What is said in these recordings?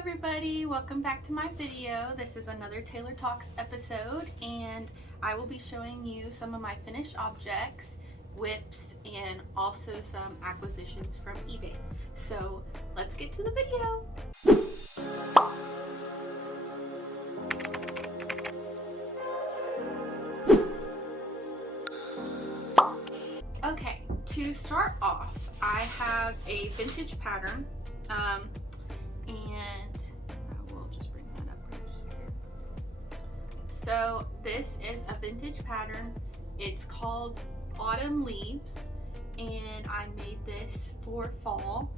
everybody, welcome back to my video. This is another Taylor Talks episode, and I will be showing you some of my finished objects, whips, and also some acquisitions from eBay. So let's get to the video. Okay, to start off, I have a vintage pattern. And I will just bring that up right here. So this is a vintage pattern. It's called Autumn Leaves, and I made this for fall,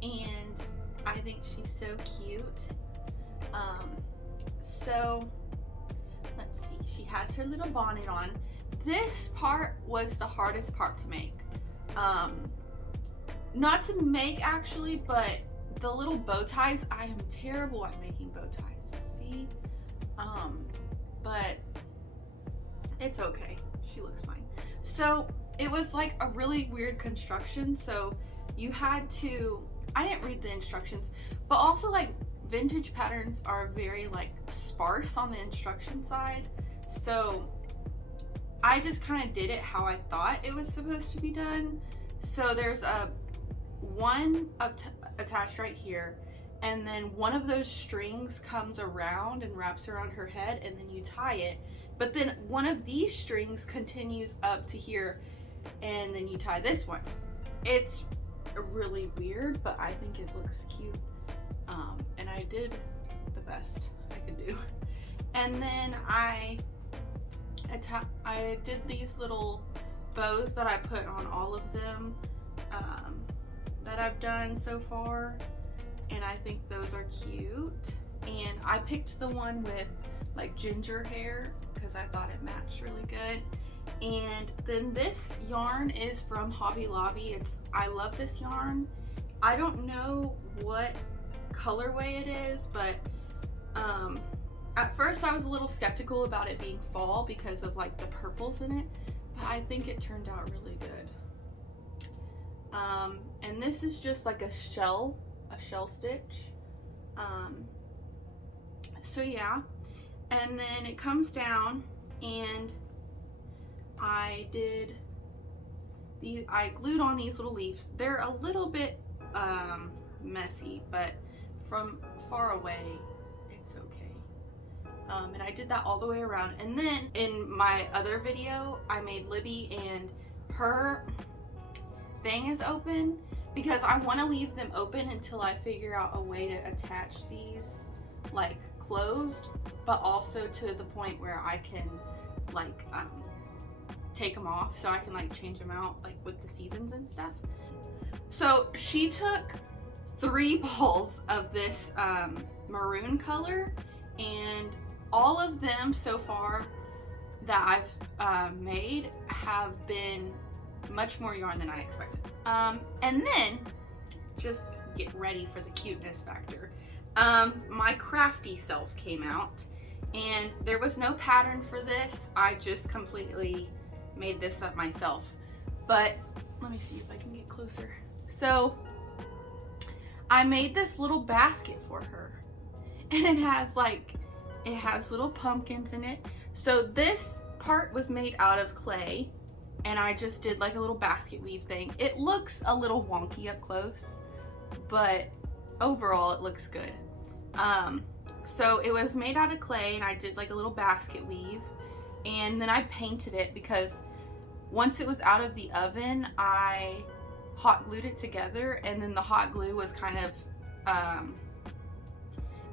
and I think she's so cute. So let's see, she has her little bonnet on. This part was the hardest part to make. Not to make actually, but the little bow ties, I am terrible at making bow ties, see? But it's okay, she looks fine. So it was like a really weird construction, so you had to, I didn't read the instructions, but also like vintage patterns are very like sparse on the instruction side, so I just kind of did it how I thought it was supposed to be done. So there's a one attached right here, and then one of those strings comes around and wraps around her head, and then you tie it, but then one of these strings continues up to here, and then you tie this one. It's really weird, but I think it looks cute, and I did the best I could do. And then I did these little bows that I put on all of them that I've done so far, and I think those are cute. And I picked the one with like ginger hair because I thought it matched really good. And then this yarn is from Hobby Lobby. I love this yarn. I don't know what colorway it is, but at first I was a little skeptical about it being fall because of like the purples in it, but I think it turned out really good. And this is just like a shell stitch. So yeah, and then it comes down, and I glued on these little leaves. They're a little bit messy, but from far away it's okay. And I did that all the way around. And then in my other video I made Libby, and her thing is open because I want to leave them open until I figure out a way to attach these like closed, but also to the point where I can like take them off, so I can like change them out like with the seasons and stuff. So she took 3 balls of this maroon color, and all of them so far that I've made have been much more yarn than I expected. And then, just get ready for the cuteness factor. My crafty self came out, and there was no pattern for this. I just completely made this up myself. But let me see if I can get closer. So I made this little basket for her, and it has little pumpkins in it. So this part was made out of clay, and I just did like a little basket weave thing. It looks a little wonky up close, but overall it looks good. So it was made out of clay, and I did like a little basket weave, and then I painted it because once it was out of the oven I hot glued it together, and then the hot glue was kind of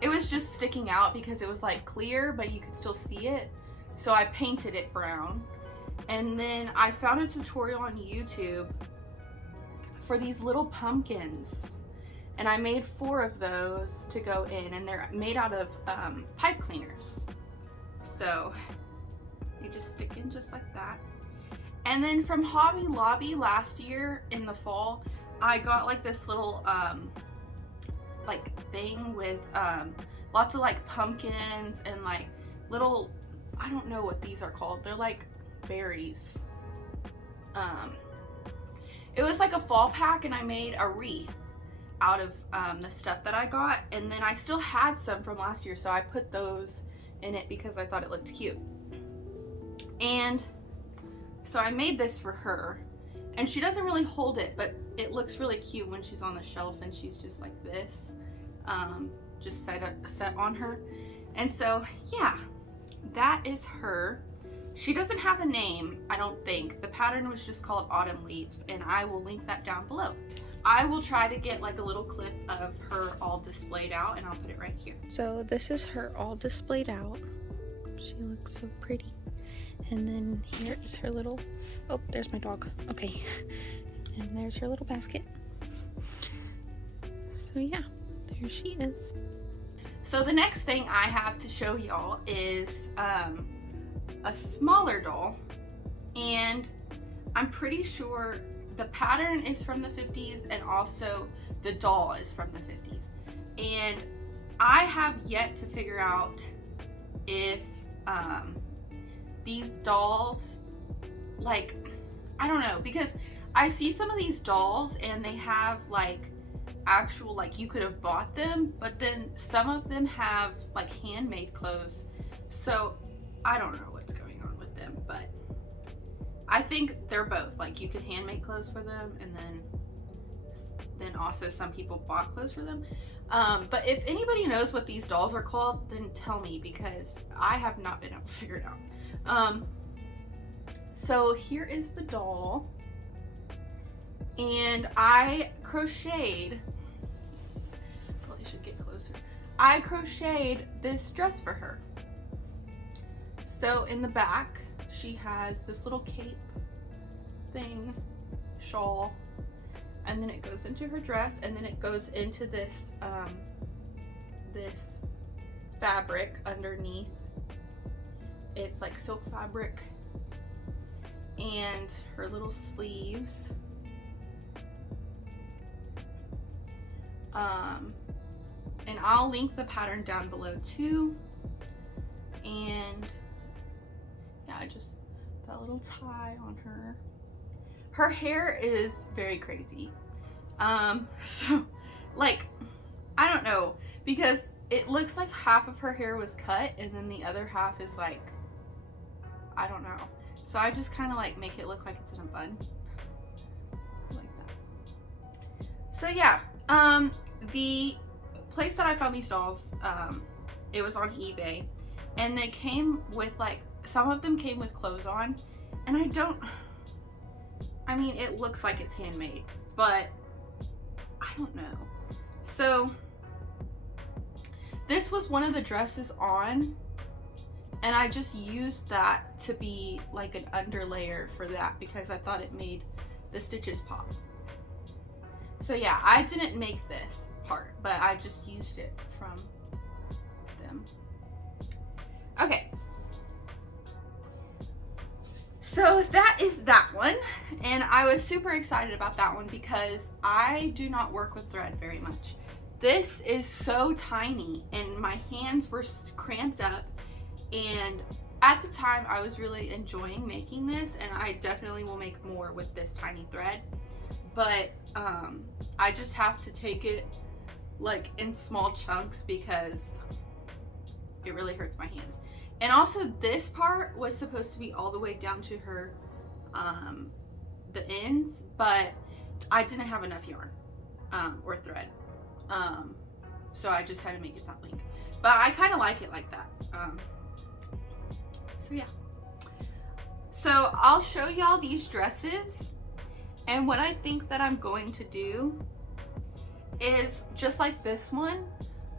it was just sticking out because it was like clear but you could still see it, so I painted it brown. And then I found a tutorial on YouTube for these little pumpkins, and I made 4 of those to go in, and they're made out of pipe cleaners, so they just stick in just like that. And then from Hobby Lobby last year in the fall, I got like this little like thing with lots of like pumpkins and like little, I don't know what these are called, they're like berries. It was like a fall pack, and I made a wreath out of the stuff that I got, and then I still had some from last year, so I put those in it because I thought it looked cute. And so I made this for her, and she doesn't really hold it, but it looks really cute when she's on the shelf and she's just like this, just set on her. And so yeah, that is her. She doesn't have a name, I don't think. The pattern was just called Autumn Leaves, and I will link that down below. I will try to get like a little clip of her all displayed out, and I'll put it right here. So this is her all displayed out. She looks so pretty. And then here is her little, oh, there's my dog. Okay. And there's her little basket. So yeah, there she is. So the next thing I have to show y'all is a smaller doll, and I'm pretty sure the pattern is from the 50s and also the doll is from the 50s. And I have yet to figure out if these dolls, like, I don't know, because I see some of these dolls and they have like actual, like, you could have bought them, but then some of them have like handmade clothes. So I don't know what's going on with them, but I think they're both, like, you can hand make clothes for them, and then also some people bought clothes for them. But if anybody knows what these dolls are called, then tell me, because I have not been able to figure it out. So here is the doll, and I crocheted, probably should get closer. I crocheted this dress for her. So in the back, she has this little cape thing, shawl, and then it goes into her dress, and then it goes into this this fabric underneath. It's like silk fabric, and her little sleeves. And I'll link the pattern down below too. And yeah, I just, that little tie on her. Her hair is very crazy. So, like, I don't know, because it looks like half of her hair was cut and then the other half is like, I don't know. So I just kind of like make it look like it's in a bun. Like that. So yeah, the place that I found these dolls, it was on eBay, and they came with like, some of them came with clothes on, and I mean, it looks like it's handmade, but I don't know. So this was one of the dresses on, and I just used that to be like an underlayer for that because I thought it made the stitches pop. So yeah, I didn't make this part, but I just used it from them. Okay. So that is that one, and I was super excited about that one because I do not work with thread very much. This is so tiny and my hands were cramped up, and at the time I was really enjoying making this, and I definitely will make more with this tiny thread, but I just have to take it like in small chunks because it really hurts my hands. And also this part was supposed to be all the way down to her, the ends, but I didn't have enough yarn, or thread. So I just had to make it that length. But I kind of like it like that. So yeah. So I'll show y'all these dresses, and what I think that I'm going to do is just like this one,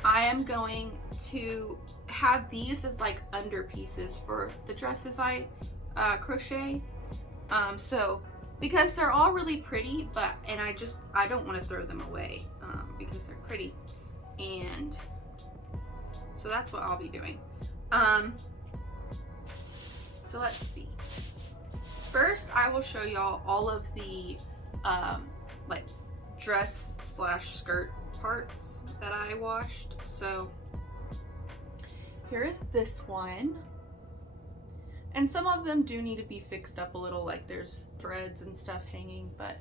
I am going to have these as like under pieces for the dresses I crochet. So because they're all really pretty, and I don't want to throw them away because they're pretty, and so that's what I'll be doing. So let's see. First, I will show y'all all of the like dress / skirt parts that I washed. So here is this one, and some of them do need to be fixed up a little, like there's threads and stuff hanging, but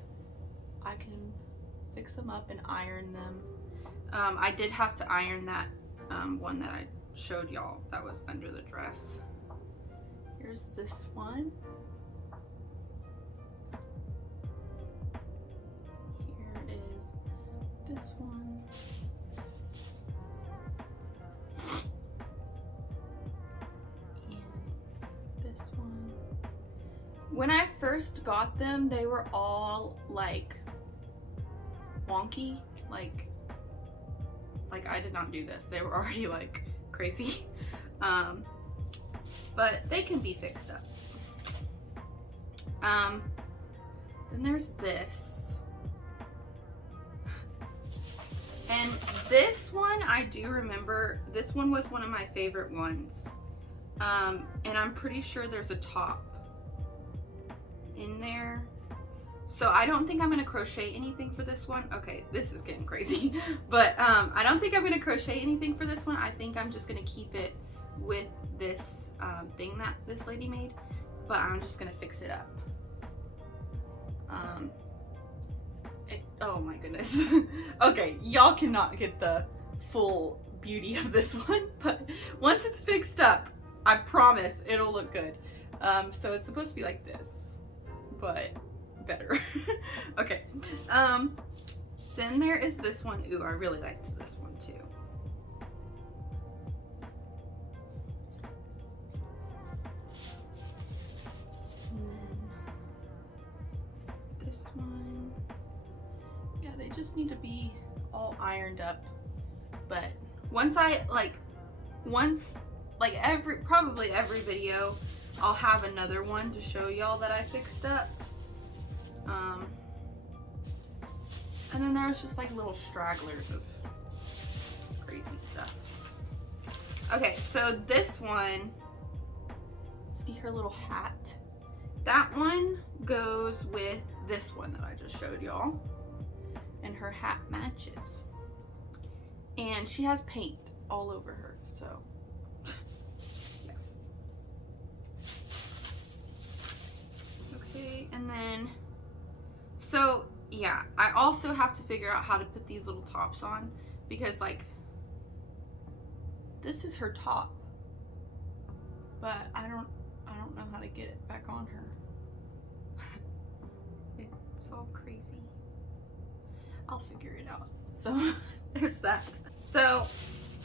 I can fix them up and iron them. I did have to iron that one that I showed y'all that was under the dress. Here's this one. Here is this one. And this one. When I first got them, they were all like wonky, like I did not do this. They were already like crazy. But they can be fixed up. Then there's this. And this one, I do remember, this one was one of my favorite ones. And I'm pretty sure there's a top in there. So I don't think I'm gonna crochet anything for this one. Okay, this is getting crazy. But I don't think I'm gonna crochet anything for this one. I think I'm just gonna keep it with this thing that this lady made, but I'm just gonna fix it up. Oh my goodness. Okay, y'all cannot get the full beauty of this one, but once it's fixed up, I promise it'll look good. So it's supposed to be like this, but better. Okay. Then there is this one. Ooh, I really liked this one too. And then this one. Yeah, they just need to be all ironed up. But probably every video, I'll have another one to show y'all that I fixed up. And then there's just like little stragglers of crazy stuff. Okay, so this one, see her little hat? That one goes with this one that I just showed y'all. And her hat matches. And she has paint all over her, so yeah. Okay, and then, so yeah, I also have to figure out how to put these little tops on, because like, this is her top, but I don't know how to get it back on her. It's all crazy. I'll figure it out. So there's that. So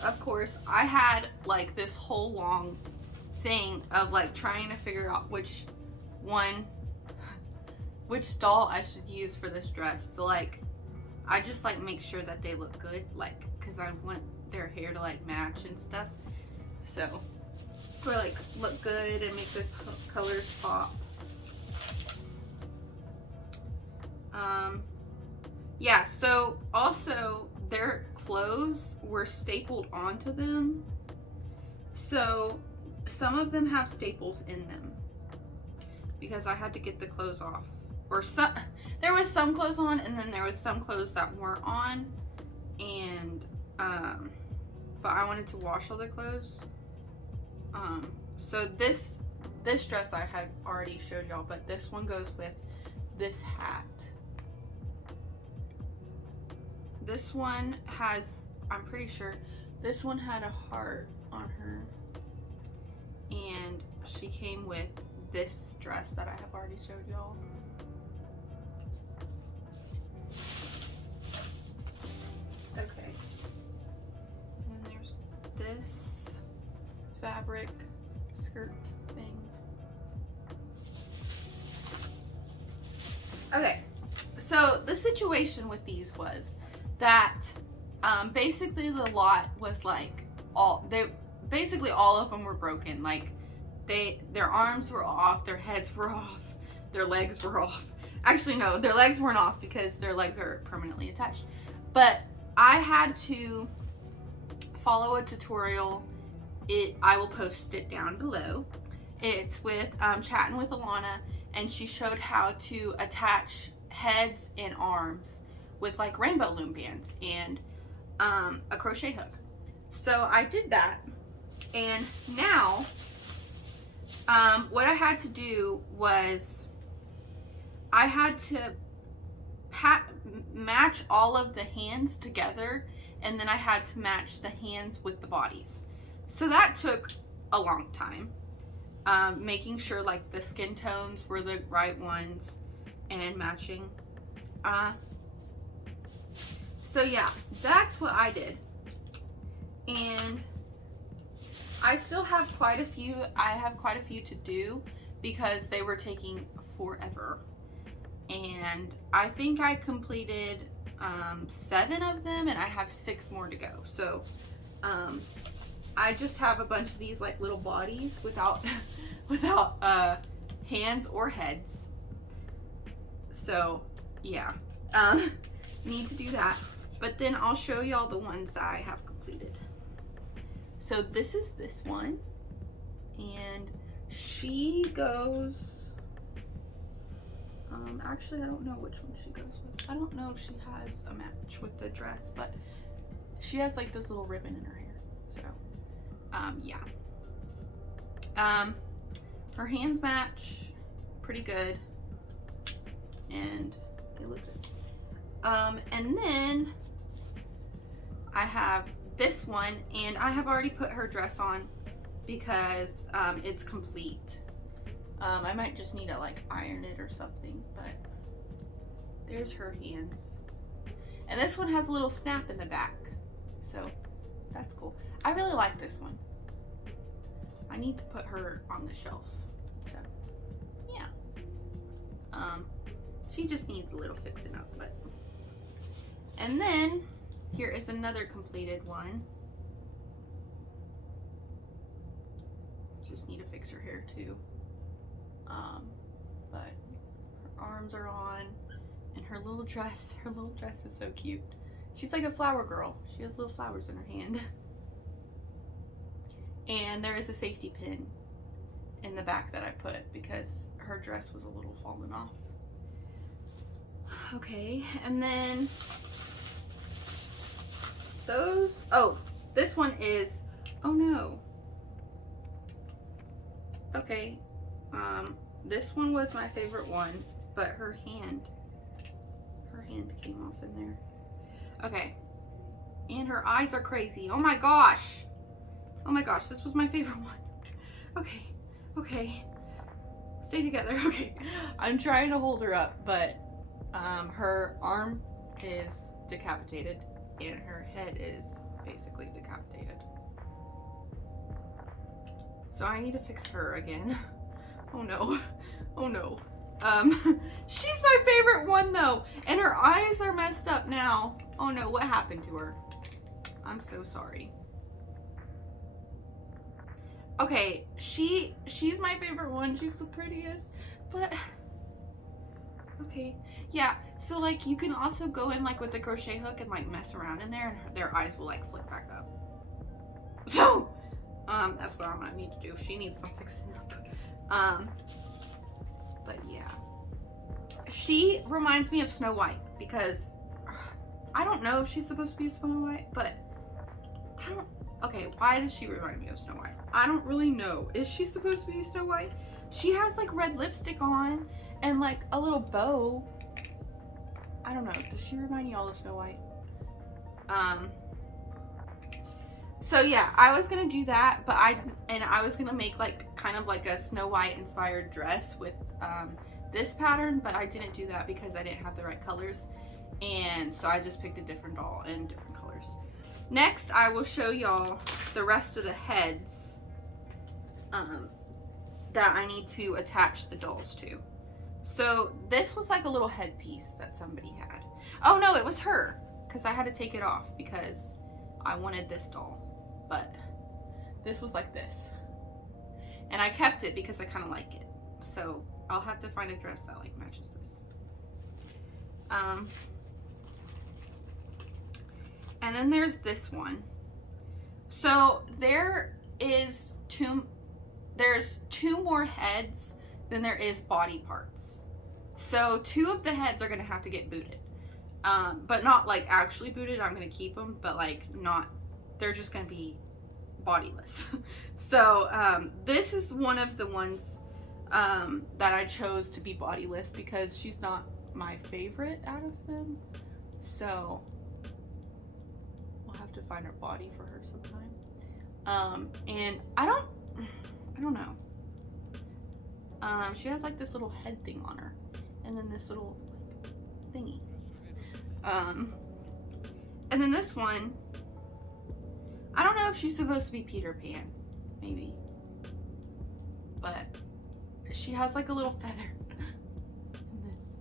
of course I had like this whole long thing of like trying to figure out which doll I should use for this dress. So like I just like make sure that they look good, like because I want their hair to like match and stuff. So for like look good and make the colors pop. Yeah, so also their clothes were stapled onto them. So some of them have staples in them because I had to get the clothes off. Or some, there was some clothes on, and then there was some clothes that weren't on. And, but I wanted to wash all the clothes. So this dress I had already showed y'all, but this one goes with this hat. This one has, I'm pretty sure, this one had a heart on her. And she came with this dress that I have already showed y'all. Okay. And then there's this fabric skirt thing. Okay. So the situation with these was that basically the lot was like basically all of them were broken. Like their arms were off, their heads were off, their legs were off. Actually no, their legs weren't off because their legs are permanently attached. But I had to follow a tutorial. I will post it down below. It's with Chatting with Alana, and she showed how to attach heads and arms with like rainbow loom bands and a crochet hook. So I did that, and now what I had to do was I had to match all of the hands together, and then I had to match the hands with the bodies. So that took a long time. Making sure like the skin tones were the right ones and matching. So yeah, that's what I did. And I still have quite a few. I have quite a few to do because they were taking forever. And I think I completed 7 of them, and I have 6 more to go. So I just have a bunch of these like little bodies without hands or heads. So yeah, need to do that. But then I'll show y'all the ones that I have completed. So this is this one, and she goes, actually I don't know which one she goes with. I don't know if she has a match with the dress, but she has like this little ribbon in her hair. So yeah. Her hands match pretty good, and they look good. And then I have this one, and I have already put her dress on because it's complete. I might just need to like iron it or something, but there's her hands. And this one has a little snap in the back, so that's cool. I really like this one. I need to put her on the shelf, so yeah. She just needs a little fixing up, but. And then here is another completed one. Just need to fix her hair too. But her arms are on, and her little dress is so cute. She's like a flower girl. She has little flowers in her hand. And there is a safety pin in the back that I put because her dress was a little fallen off. Okay, and then those, oh, this one is, oh no. Okay, this one was my favorite one, but her hand came off in there. Okay, and her eyes are crazy. Oh my gosh. Oh my gosh, this was my favorite one. Okay, okay, stay together. Okay, I'm trying to hold her up, but her arm is decapitated and her head is basically decapitated. So I need to fix her again. Oh no, oh no. She's my favorite one though, and her eyes are messed up now. Oh no, what happened to her? I'm so sorry. Okay, she's my favorite one. She's the prettiest, but okay. Yeah, so like you can also go in like with the crochet hook and like mess around in there, and their eyes will like flick back up. So, that's what I'm gonna need to do if she needs some fixing up. But yeah. She reminds me of Snow White because I don't know if she's supposed to be Snow White, but I don't. Okay, why does she remind me of Snow White? I don't really know. Is she supposed to be Snow White? She has like red lipstick on and like a little bow. I don't know. Does she remind you all of Snow White? So yeah, I was gonna do that, but I was gonna make like kind of like a Snow White inspired dress with this pattern, but I didn't do that because I didn't have the right colors, and so I just picked a different doll in different colors. Next, I will show y'all the rest of the heads that I need to attach the dolls to. So this was like a little headpiece that somebody had. Oh no, it was her, because I had to take it off because I wanted this doll, but this was like this. And I kept it because I kind of like it. So I'll have to find a dress that like matches this. And then there's this one. So there's two more heads than there is body parts. So 2 of the heads are gonna have to get booted. But not like actually booted, I'm gonna keep them, but like not, they're just gonna be bodiless. So this is one of the ones that I chose to be bodiless because she's not my favorite out of them. So we'll have to find a body for her sometime. And I don't know. She has like this little head thing on her, and then this little like thingy. And then this one, I don't know if she's supposed to be Peter Pan, maybe, but she has like a little feather in this.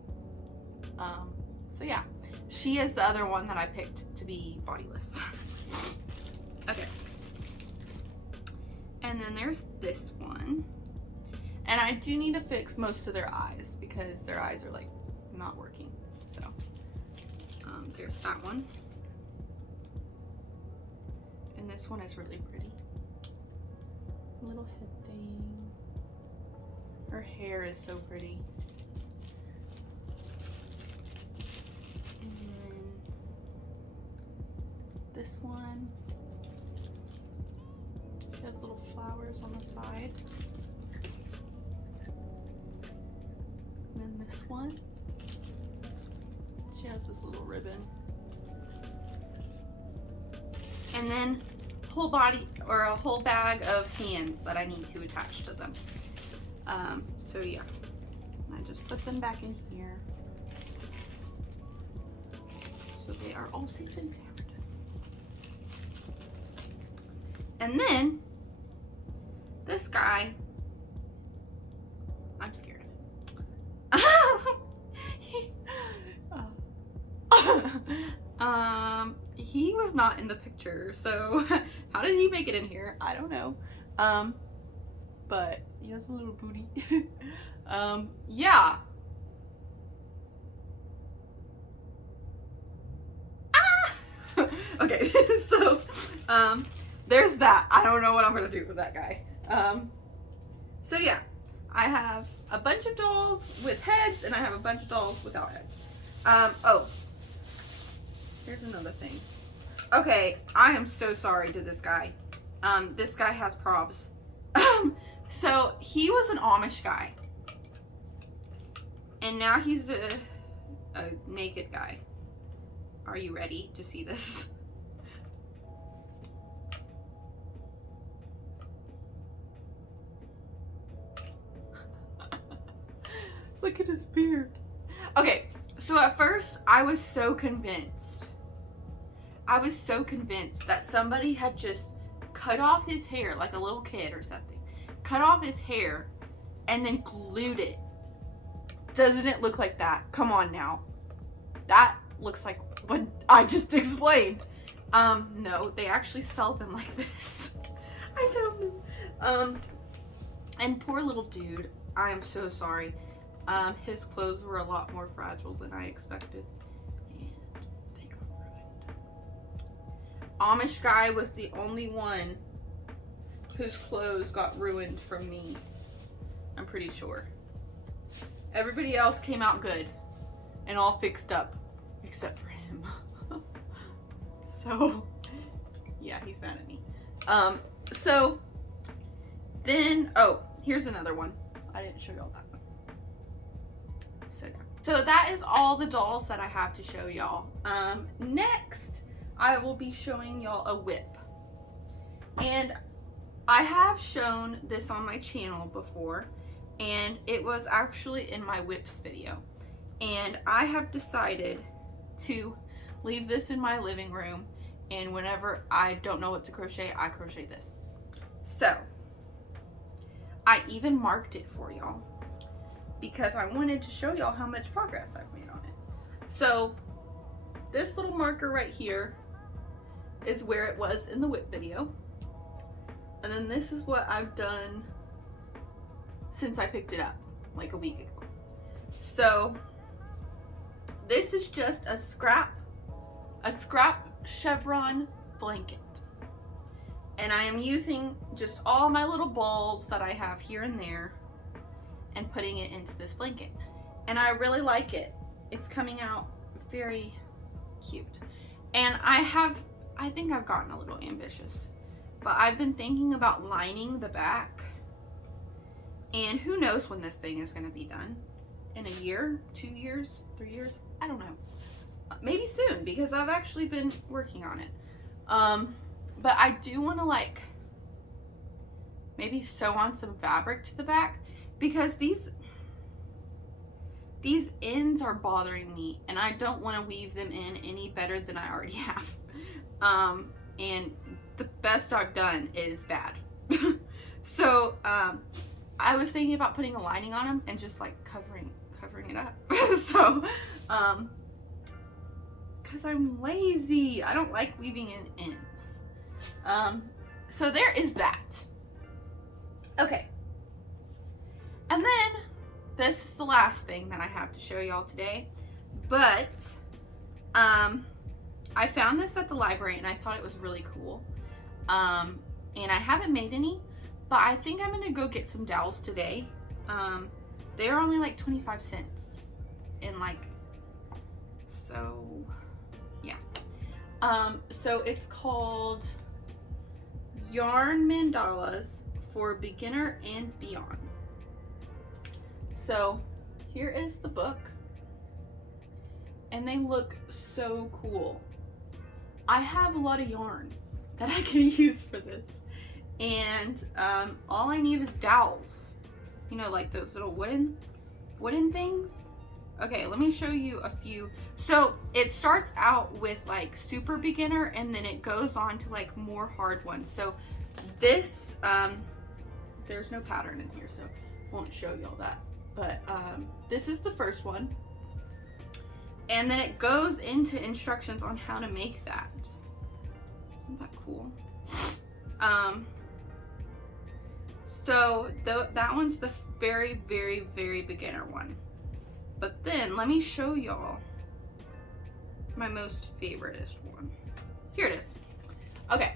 So yeah, she is the other one that I picked to be bodiless. Okay. And then there's this one. And I do need to fix most of their eyes because their eyes are like not working. So there's that one. And this one is really pretty. Little head thing. Her hair is so pretty. And then this one. She has little flowers on the side. And then this one, she has this little ribbon. And then whole body or a whole bag of hands that I need to attach to them. So yeah, I just put them back in here. So they are all safe and sound. And then this guy, I'm scared of him. He was not in the picture, so how did he make it in here? I don't know. But he has a little booty. Yeah. Okay, so there's that. I don't know what I'm gonna do with that guy. So yeah, I have a bunch of dolls with heads and I have a bunch of dolls without heads. Oh, here's another thing. Okay, I am so sorry to this guy. This guy has probs. So he was an Amish guy. And now he's a naked guy. Are you ready to see this? Look at his beard. Okay, so at first I was so convinced. That somebody had just cut off his hair like a little kid or something. Cut off his hair and then glued it. Doesn't it look like that? Come on now. That looks like what I just explained. No, they actually sell them like this. I found them. And poor little dude, I am so sorry. His clothes were a lot more fragile than I expected. And they got ruined. Amish guy was the only one whose clothes got ruined from me. I'm pretty sure. Everybody else came out good and all fixed up except for him. So yeah, he's mad at me. So then, oh, here's another one. I didn't show y'all that one. So that is all the dolls that I have to show y'all. Next, I will be showing y'all a whip. And I have shown this on my channel before, and it was actually in my whips video. And I have decided to leave this in my living room, and whenever I don't know what to crochet, I crochet this. So I even marked it for y'all because I wanted to show y'all how much progress I've made on it. So this little marker right here is where it was in the whip video. And then this is what I've done since I picked it up like a week ago. So this is just a scrap chevron blanket. And I am using just all my little balls that I have here and there and putting it into this blanket. And I really like it. It's coming out very cute. And I think I've gotten a little ambitious, but I've been thinking about lining the back. And who knows when this thing is gonna be done? In a year, 2 years, 3 years? I don't know. maybe soon, because I've actually been working on it. But I do want to like maybe sew on some fabric to the back, because these ends are bothering me and I don't want to weave them in any better than I already have. And the best I've done is bad. So I was thinking about putting a lining on them and just like covering it up. So because I'm lazy, I don't like weaving in ends. So there is that. Okay, and then this is the last thing that I have to show y'all today, but I found this at the library and I thought it was really cool. And I haven't made any, but I think I'm gonna go get some dowels today. They're only like 25 cents, and like, so yeah. So it's called Yarn Mandalas for Beginner and Beyond. So here is the book, and they look so cool. I have a lot of yarn that I can use for this, and all I need is dowels, you know, like those little wooden things. Okay, let me show you a few. So it starts out with like super beginner, and then it goes on to like more hard ones. So this there's no pattern in here, so I won't show y'all that, but this is the first one, and then it goes into instructions on how to make that. Isn't that cool? So that one's the very, very, very beginner one. But then let me show y'all my most favoriteest one. Here it is. Okay,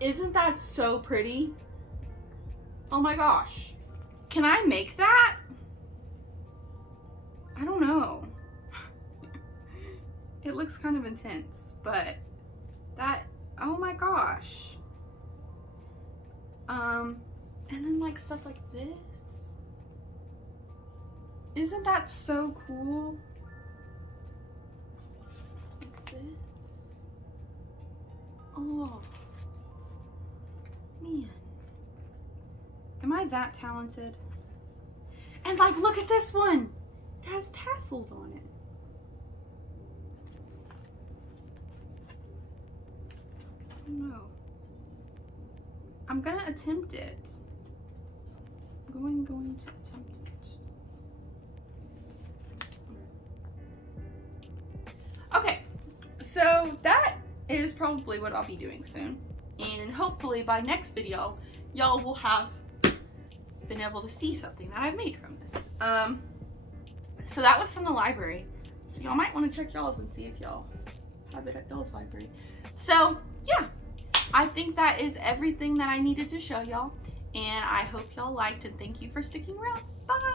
isn't that so pretty? Oh my gosh, can I make that? I don't know. It looks kind of intense, but that, oh my gosh. And then like stuff like this. Isn't that so cool? Like this. Oh, man. Am I that talented? And like, look at this one. It has tassels on it. No. I'm gonna attempt it. I'm going to attempt it. Okay, so that is probably what I'll be doing soon. And hopefully by next video, y'all will have been able to see something that I've made from this. So that was from the library. So y'all might want to check y'all's and see if y'all have it at y'all's library. So yeah, I think that is everything that I needed to show y'all. And I hope y'all liked, and thank you for sticking around. Bye.